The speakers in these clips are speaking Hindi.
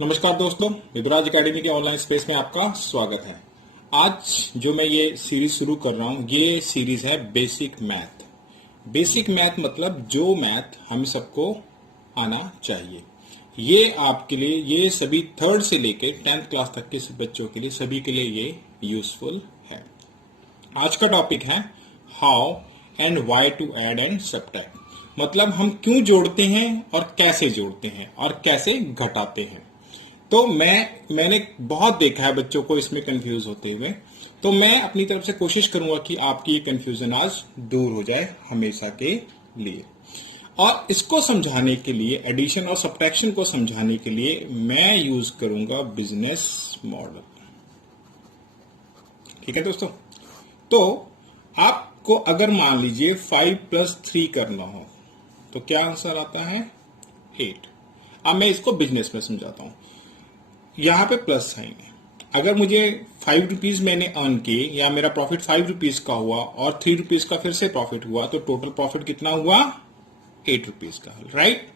नमस्कार दोस्तों, विभराज एकेडमी के ऑनलाइन स्पेस में आपका स्वागत है। आज जो मैं ये सीरीज शुरू कर रहा हूँ, ये सीरीज है बेसिक मैथ। बेसिक मैथ मतलब जो मैथ हम सबको आना चाहिए। ये आपके लिए, ये सभी थर्ड से लेके 10th क्लास तक के बच्चों के लिए, सभी के लिए ये यूजफुल है। आज का टॉपिक है how and why to add and subtract. मतलब हम क्यों जोड़ते हैं और कैसे जोड़ते हैं और कैसे घटाते हैं। तो मैंने बहुत देखा है बच्चों को इसमें कंफ्यूज होते हुए, तो मैं अपनी तरफ से कोशिश करूंगा कि आपकी ये कंफ्यूजन आज दूर हो जाए हमेशा के लिए। और इसको समझाने के लिए, एडिशन और सब्ट्रैक्शन को समझाने के लिए मैं यूज करूंगा बिजनेस मॉडल। ठीक है दोस्तों। तो आपको अगर मान लीजिए 5 + 3 करना हो तो क्या आंसर आता है? 8। अब मैं इसको बिजनेस में समझाता हूं। यहां पे प्लस साइन है। अगर मुझे 5 रुपीज मैंने अर्न किए या मेरा प्रॉफिट 5 रुपीज का हुआ और 3 रुपीज का फिर से प्रॉफिट हुआ, तो टोटल प्रॉफिट कितना हुआ? 8 रुपीज का, राइट।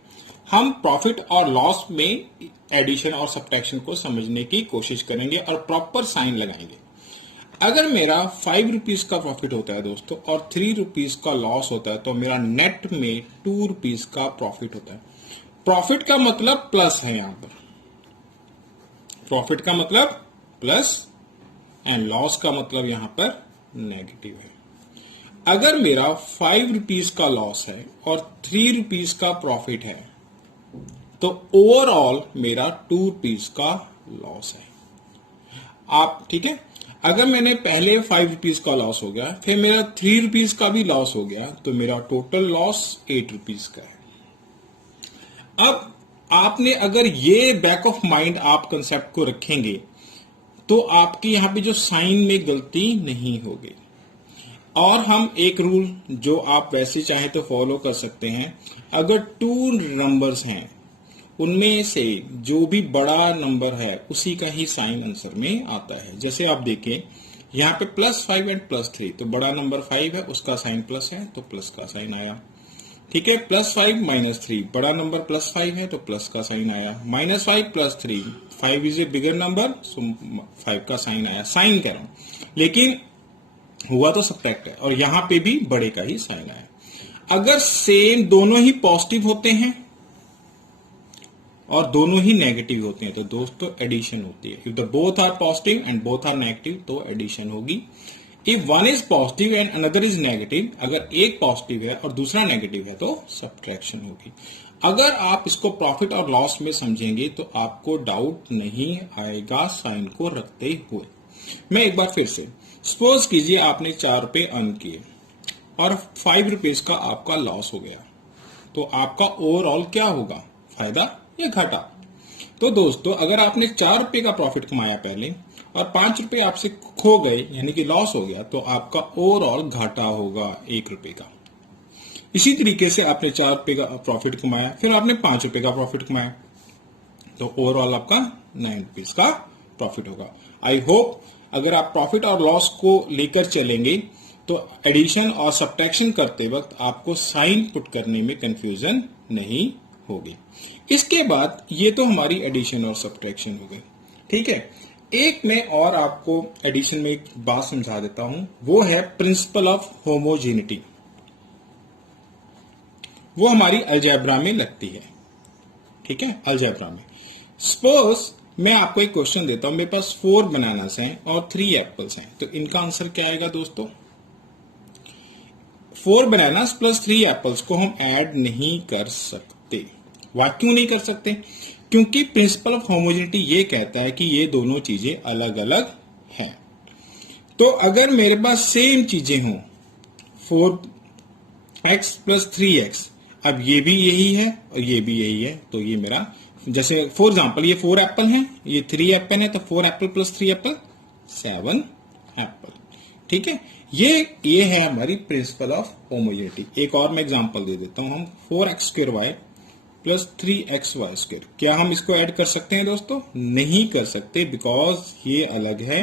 हम प्रॉफिट और लॉस में एडिशन और सब्ट्रैक्शन को समझने की कोशिश करेंगे और प्रॉपर साइन लगाएंगे। अगर मेरा 5 रुपीज का प्रॉफिट होता है दोस्तों और 3 रुपीज का लॉस होता है, तो मेरा नेट में 2 रुपीज का प्रॉफिट होता है। प्रॉफिट का मतलब प्लस है, यहां पर प्रॉफिट का मतलब प्लस एंड लॉस का मतलब यहां पर नेगेटिव है। अगर मेरा 5 रुपीज का लॉस है और 3 रुपीज का प्रॉफिट है, तो ओवरऑल मेरा 2 रुपीज का लॉस है। आप ठीक है। अगर मैंने पहले 5 रुपीज का लॉस हो गया, फिर मेरा 3 रुपीज का भी लॉस हो गया, तो मेरा टोटल लॉस 8 रुपीज का है। अब आपने अगर ये बैक ऑफ माइंड आप कंसेप्ट को रखेंगे, तो आपकी यहां पे जो साइन में गलती नहीं होगी। और हम एक रूल जो आप वैसे चाहे तो फॉलो कर सकते हैं, अगर 2 नंबर्स हैं उनमें से जो भी बड़ा नंबर है उसी का ही साइन आंसर में आता है। जैसे आप देखें यहां पे +5 एंड +3, तो बड़ा नंबर 5 है, उसका साइन प्लस है, तो प्लस का साइन आया। ठीक है। +5 - 3, बड़ा नंबर +5 है, तो प्लस का साइन आया। -5 + 3, 5 इज ए बिगर नंबर, सो 5 का साइन आया। साइन कह रहा हूं, लेकिन हुआ तो सब्ट्रैक्ट है, और यहां पे भी बड़े का ही साइन आया। अगर सेम दोनों ही पॉजिटिव होते हैं और दोनों ही नेगेटिव होते हैं, तो दोस्तों एडिशन होती है। If the both are positive and both are negative, तो एडिशन होगी। If one is positive and another is negative, अगर एक पॉजिटिव है और दूसरा नेगेटिव है, तो सब्ट्रैक्शन होगी। अगर आप इसको प्रॉफिट और लॉस में समझेंगे तो आपको डाउट नहीं आएगा साइन को रखते हुए। मैं एक बार फिर से, सपोज कीजिए आपने 4 रुपए अर्न किए और 5 रुपीज का आपका लॉस हो गया, तो आपका ओवरऑल क्या होगा? फायदा या घाटा? तो दोस्तों अगर आपने 4 रुपए का प्रॉफिट कमाया पहले और 5 रुपए आपसे खो गए, यानी कि लॉस हो गया, तो आपका ओवरऑल घाटा होगा 1 रुपए का। इसी तरीके से आपने 4 रुपए का प्रॉफिट कमाया, फिर आपने 5 रुपए का प्रॉफिट कमाया, तो ओवरऑल आपका 9 रुपीज का प्रॉफिट होगा। आई होप अगर आप प्रॉफिट और लॉस को लेकर चलेंगे तो एडिशन और सब्ट्रैक्शन करते वक्त आपको साइन पुट करने में कंफ्यूजन नहीं होगी। इसके बाद ये तो हमारी एडिशन और सब्ट्रैक्शन हो गई। ठीक है। एक मैं और आपको एडिशन में एक बात समझा देता हूं, वो है प्रिंसिपल ऑफ होमोजेनिटी। वो हमारी अलजेब्रा में लगती है। ठीक है, अलजेब्रा में। सपोज मैं आपको एक क्वेश्चन देता हूं, मेरे पास 4 बनानास हैं और 3 एप्पल्स हैं, तो इनका आंसर क्या आएगा दोस्तों? 4 बनानास + 3 एप्पल्स को हम ऐड नहीं कर सकते। वह क्यों नहीं कर सकते? क्योंकि प्रिंसिपल ऑफ होमोजेनिटी ये कहता है कि ये दोनों चीजें अलग अलग हैं। तो अगर मेरे पास सेम चीजें हों, 4x + 3x, अब ये भी यही है और ये भी यही है, तो ये मेरा, जैसे फॉर एग्जांपल ये 4 एप्पल हैं, ये 3 एप्पल है, तो 4 एप्पल + 3 एप्पल 7 एप्पल। ठीक है। ये है हमारी प्रिंसिपल ऑफ होमोजेनिटी। एक और मैं एग्जांपल दे देता हूं, हम 4x² + 3xy², क्या हम इसको ऐड कर सकते हैं दोस्तों? नहीं कर सकते, बिकॉज ये अलग है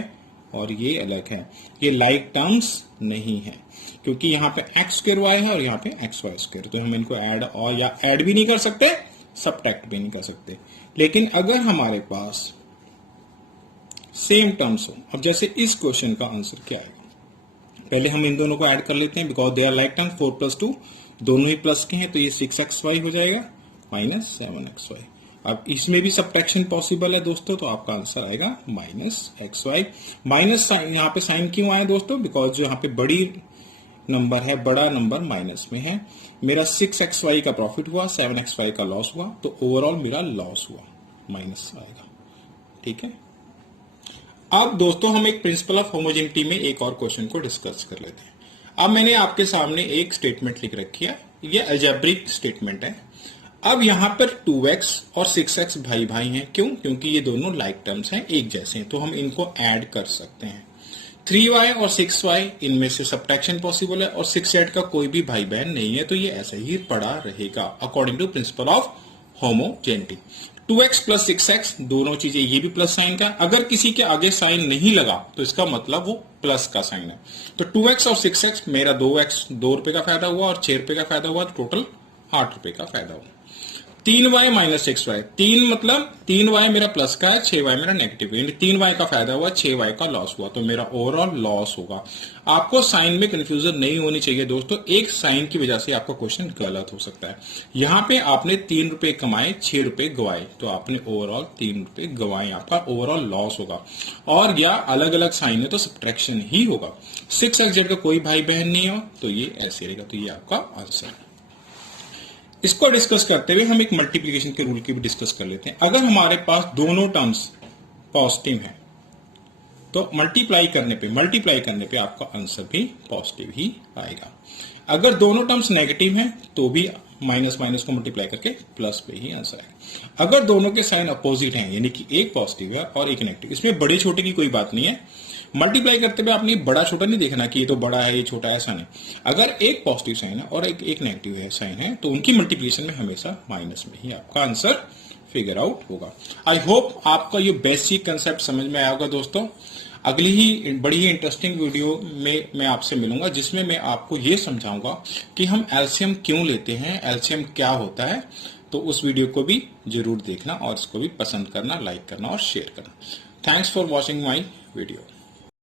और ये अलग है, ये लाइक टर्म्स नहीं है, क्योंकि यहाँ पे x² है और यहाँ पे xy², तो हम इनको ऐड और या ऐड भी नहीं कर सकते, सब्ट्रैक्ट भी नहीं कर सकते। लेकिन अगर हमारे पास सेम टर्म्स हो, अब जैसे इस क्वेश्चन का आंसर क्या आएगा, पहले हम इन दोनों को ऐड कर लेते हैं because they are like term. 4 + 2 दोनों ही प्लस के हैं, तो ये 6xy हो जाएगा माइनस 7xy। अब इसमें भी सब्ट्रैक्शन पॉसिबल है दोस्तों, तो आपका आंसर आएगा -xy। माइनस यहाँ पे साइन क्यों आया दोस्तों, बिकॉज जो यहाँ पे बड़ी नंबर है, बड़ा नंबर माइनस में है। मेरा 6xy का प्रॉफिट हुआ, 7xy का लॉस हुआ, तो ओवरऑल मेरा लॉस हुआ, माइनस आएगा। ठीक है। अब दोस्तों हम एक प्रिंसिपल ऑफ होमोजेनिटी में एक और क्वेश्चन को डिस्कस कर लेते हैं। अब मैंने आपके सामने एक स्टेटमेंट लिख रखी है, ये अलजेब्रिक स्टेटमेंट है। अब यहां पर 2x और 6x भाई भाई हैं, क्यों? क्योंकि ये दोनों लाइक टर्म्स हैं, एक जैसे हैं, तो हम इनको ऐड कर सकते हैं। 3y और 6y इनमें से सब्ट्रैक्शन पॉसिबल है, और 6z का कोई भी भाई बहन नहीं है, तो ये ऐसे ही पड़ा रहेगा according to principle of homogeneity. 2x + 6x दोनों चीजें, ये भी प्लस साइन का, अगर किसी के आगे साइन नहीं लगा तो इसका मतलब वो प्लस का साइन है। तो 2x और 6x, मेरा 2x 2 रुपए का फायदा हुआ और 6 रुपए का फायदा हुआ, तो टोटल 8 रुपए का फायदा हुआ। 3y - 6y, 3 मतलब 3y मेरा प्लस का है, 6y मेरा नेगेटिव है, 3y का फायदा हुआ, 6y का लॉस हुआ, तो मेरा ओवरऑल लॉस होगा। आपको साइन में कंफ्यूजन नहीं होनी चाहिए दोस्तों, एक साइन की वजह से आपका क्वेश्चन गलत हो सकता है। यहां पे आपने 3 रुपए कमाए, 6 रुपए गवाए, तो आपने ओवरऑल 3 रुपए गवाए, आपका ओवरऑल लॉस होगा। और या अलग अलग साइन है तो सब्ट्रैक्शन ही होगा। 6xz का कोई भाई बहन नहीं हो, तो ये ऐसे रहेगा, तो ये आपका आंसर है। इसको डिस्कस करते हुए हम एक मल्टीप्लिकेशन के रूल की भी डिस्कस कर लेते हैं। अगर हमारे पास दोनों टर्म्स पॉजिटिव हैं, तो मल्टीप्लाई करने पे आपका आंसर भी पॉजिटिव ही आएगा। अगर दोनों टर्म्स नेगेटिव हैं, तो भी माइनस माइनस को मल्टीप्लाई करके प्लस पे ही आंसर आएगा। अगर दोनों के साइन अपोजिट हैं, यानी कि एक पॉजिटिव है और एक नेगेटिव, इसमें बड़े छोटे की कोई बात नहीं है। मल्टीप्लाई करते हुए आपने बड़ा छोटा नहीं देखना कि ये तो बड़ा है ये छोटा है, ऐसा नहीं। अगर एक पॉजिटिव साइन है और एक नेगेटिव है साइन है, तो उनकी मल्टीप्लिकेशन में हमेशा माइनस में ही आपका आंसर फिगर आउट होगा। आई होप आपका ये बेसिक कंसेप्ट समझ में आया होगा दोस्तों। अगली ही बड़ी ही इंटरेस्टिंग वीडियो में मैं आपसे मिलूंगा, जिसमें मैं आपको ये समझाऊंगा कि हम एलसीएम क्यों लेते हैं, एलसीएम क्या होता है। तो उस वीडियो को भी जरूर देखना और इसको भी पसंद करना, लाइक करना और शेयर करना। Thanks for watching my video.